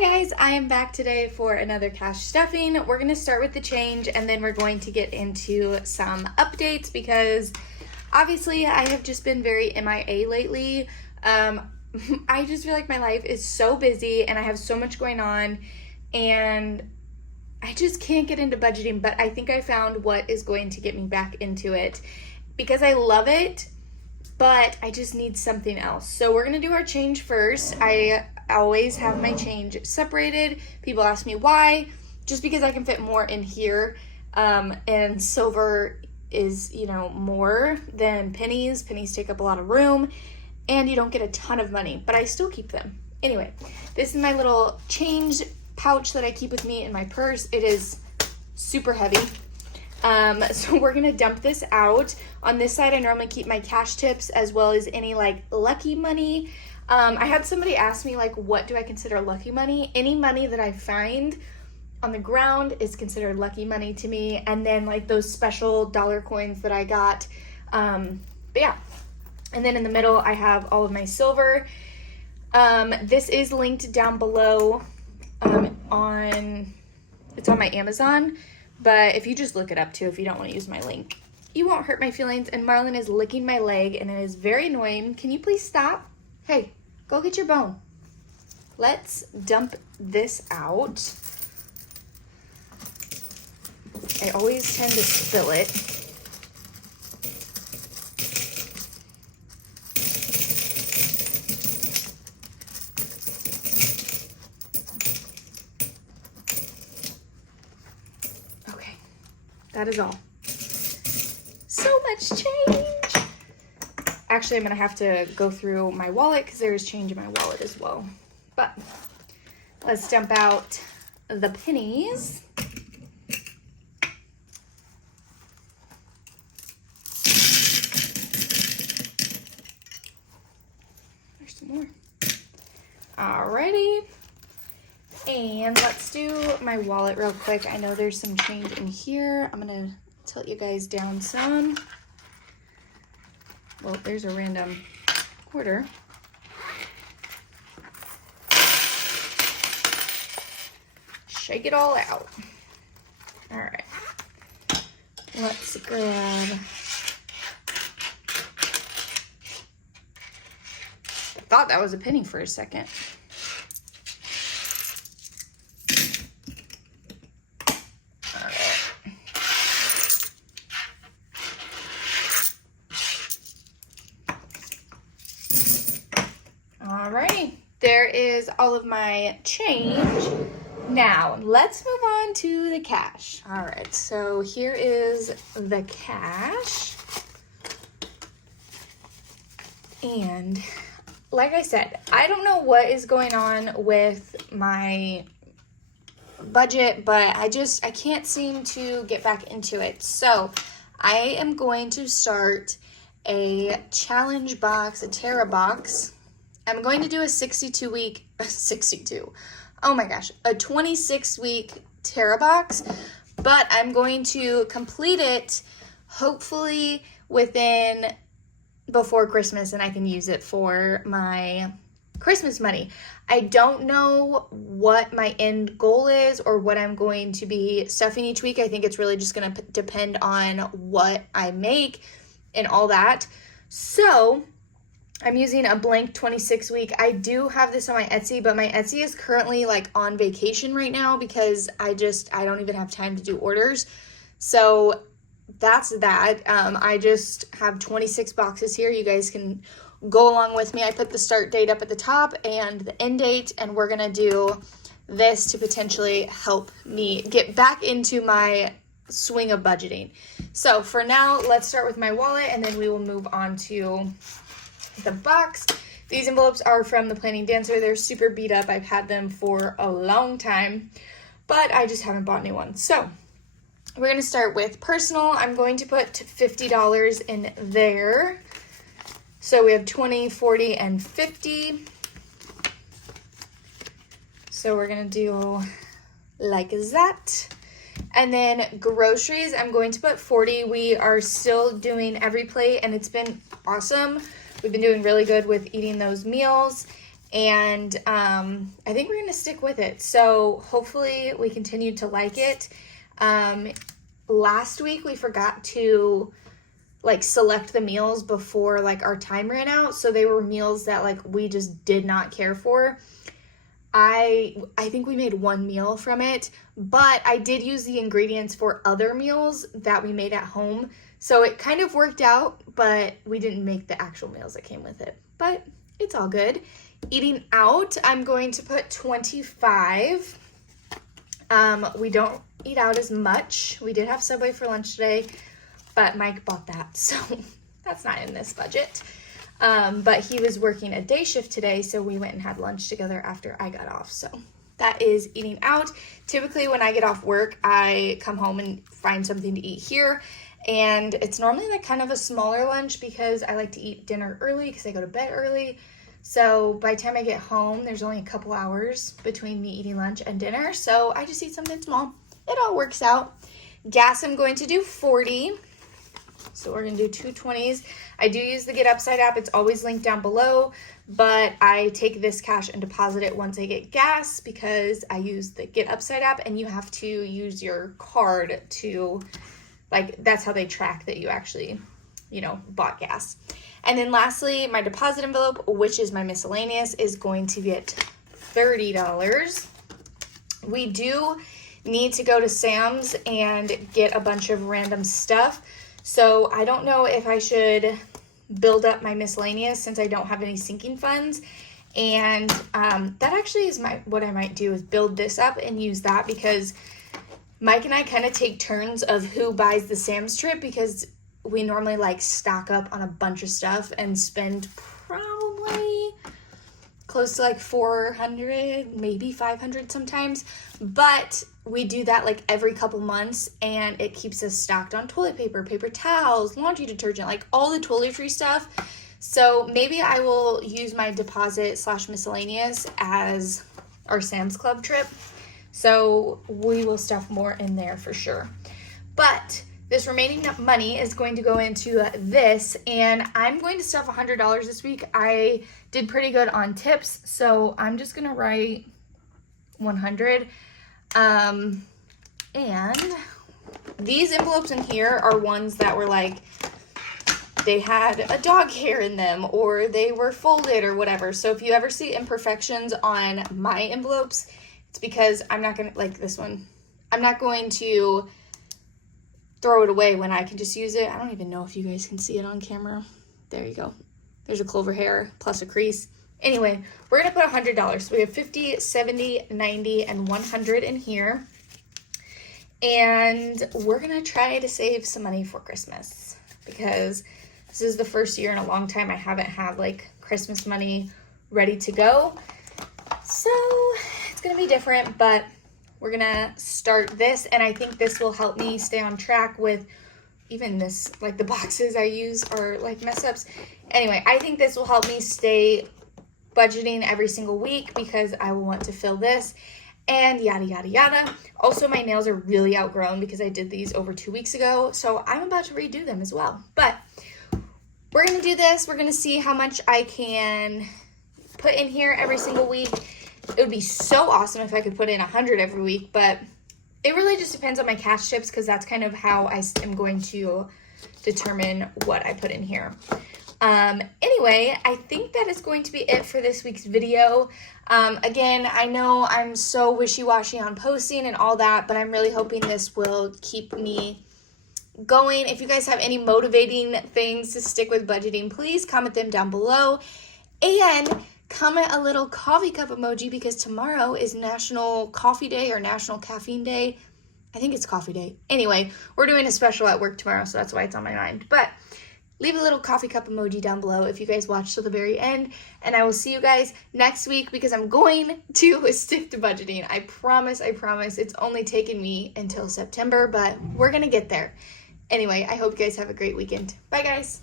guys, I am back today for another cash stuffing. We're going to start with the change and then we're going to get into some updates because obviously I have just been very MIA lately. I just feel like my life is so busy and I have so much going on and I just can't get into budgeting, but I think I found what is going to get me back into it because I love it, but I just need something else. So we're going to do our change first. I always have my change separated. People ask me why, just because I can fit more in here, and silver is, more than pennies. Pennies take up a lot of room and you don't get a ton of money, but I still keep them. Anyway, this is my little change pouch that I keep with me in my purse. It is super heavy. So we're gonna dump this out. On this side, I normally keep my cash tips as well as any lucky money. I had somebody ask me what do I consider lucky money? Any money that I find on the ground is considered lucky money to me. And then those special dollar coins that I got. But yeah. And then in the middle, I have all of my silver. This is linked down below it's on my Amazon. But if you just look it up too, if you don't want to use my link, you won't hurt my feelings. And Marlon is licking my leg and it is very annoying. Can you please stop? Hey, go get your bone. Let's dump this out. I always tend to spill it. Okay, that is all. So much change. Actually, I'm going to have to go through my wallet because there is change in my wallet as well. But let's dump out the pennies. There's some more. Alrighty. And let's do my wallet real quick. I know there's some change in here. I'm going to tilt you guys down some. Well, there's a random quarter. Shake it all out. All right. Let's grab. I thought that was a penny for a second. Alrighty, there is all of my change. Now, let's move on to the cash. Alright, so here is the cash. And like I said, I don't know what is going on with my budget, but I can't seem to get back into it. So I am going to start a challenge box, a tarabox. I'm going to do a 26-week tarabox, but I'm going to complete it hopefully before Christmas, and I can use it for my Christmas money. I don't know what my end goal is or what I'm going to be stuffing each week. I think it's really just going to depend on what I make and all that. So I'm using a blank 26-week. I do have this on my Etsy, but my Etsy is currently on vacation right now because I don't even have time to do orders. So that's that. I just have 26 boxes here. You guys can go along with me. I put the start date up at the top and the end date, and we're going to do this to potentially help me get back into my swing of budgeting. So for now, let's start with my wallet and then we will move on to the box. These envelopes are from the Planning Dancer. They're super beat up. I've had them for a long time, but I just haven't bought new ones. So we're going to start with personal. I'm going to put $50 in there. So we have 20, 40, and 50. So we're going to do like that. And then groceries, I'm going to put 40. We are still doing every plate and it's been awesome. We've been doing really good with eating those meals. and I think we're gonna stick with it. So hopefully we continue to like it. Last week we forgot to like select the meals before like our time ran out, so they were meals that like we just did not care for. I think we made one meal from it, but I did use the ingredients for other meals that we made at home, so it kind of worked out, but we didn't make the actual meals that came with it, but it's all good. Eating out, I'm going to put 25. We don't eat out as much. We did have Subway for lunch today, but Mike bought that, so that's not in this budget. But he was working a day shift today, so we went and had lunch together after I got off. So that is eating out. Typically when I get off work, I come home and find something to eat here. And it's normally like kind of a smaller lunch because I like to eat dinner early because I go to bed early. So by the time I get home, there's only a couple hours between me eating lunch and dinner. So I just eat something small. It all works out. Gas, I'm going to do 40. So we're going to do 2 20s. I do use the Get Upside app. It's always linked down below, but I take this cash and deposit it once I get gas because I use the Get Upside app, and you have to use your card to, like, that's how they track that you actually, you know, bought gas. And then lastly, my deposit envelope, which is my miscellaneous, is going to get $30. We do need to go to Sam's and get a bunch of random stuff. So I don't know if I should build up my miscellaneous since I don't have any sinking funds. And that actually is what I might do, is build this up and use that, because Mike and I kind of take turns of who buys the Sam's trip, because we normally like stock up on a bunch of stuff and spend probably close to like 400, maybe 500 sometimes. But we do that like every couple months, and it keeps us stocked on toilet paper, paper towels, laundry detergent, like all the toiletry stuff. So maybe I will use my deposit / miscellaneous as our Sam's Club trip. So we will stuff more in there for sure. But this remaining money is going to go into this, and I'm going to stuff $100 this week. I did pretty good on tips, so I'm just going to write 100. And these envelopes in here are ones that were like, they had a dog hair in them, or they were folded or whatever. So if you ever see imperfections on my envelopes, it's because I'm not going to, like this one, I'm not going to throw it away when I can just use it. I don't even know if you guys can see it on camera. There you go. There's a clover hair plus a crease. Anyway, we're going to put $100. So we have 50, 70, 90, and 100 in here. And we're going to try to save some money for Christmas, because this is the first year in a long time I haven't had like Christmas money ready to go. So it's going to be different, but we're going to start this, and I think this will help me stay on track with even this, like the boxes I use are like mess ups. Anyway, I think this will help me stay budgeting every single week, because I will want to fill this and yada, yada, yada. Also, my nails are really outgrown because I did these over 2 weeks ago, so I'm about to redo them as well. But we're going to do this. We're going to see how much I can put in here every single week. It would be so awesome if I could put in 100 every week, but it really just depends on my cash tips, because that's kind of how I am going to determine what I put in here. Anyway, I think that is going to be it for this week's video. Again, I know I'm so wishy-washy on posting and all that, but I'm really hoping this will keep me going. If you guys have any motivating things to stick with budgeting, please comment them down below. And comment a little coffee cup emoji, because tomorrow is National Coffee Day or National Caffeine Day. I think it's coffee day. Anyway, we're doing a special at work tomorrow, so that's why it's on my mind. But leave a little coffee cup emoji down below if you guys watch till the very end. And I will see you guys next week, because I'm going to stick to budgeting. I promise, I promise. It's only taken me until September, but we're going to get there. Anyway, I hope you guys have a great weekend. Bye, guys.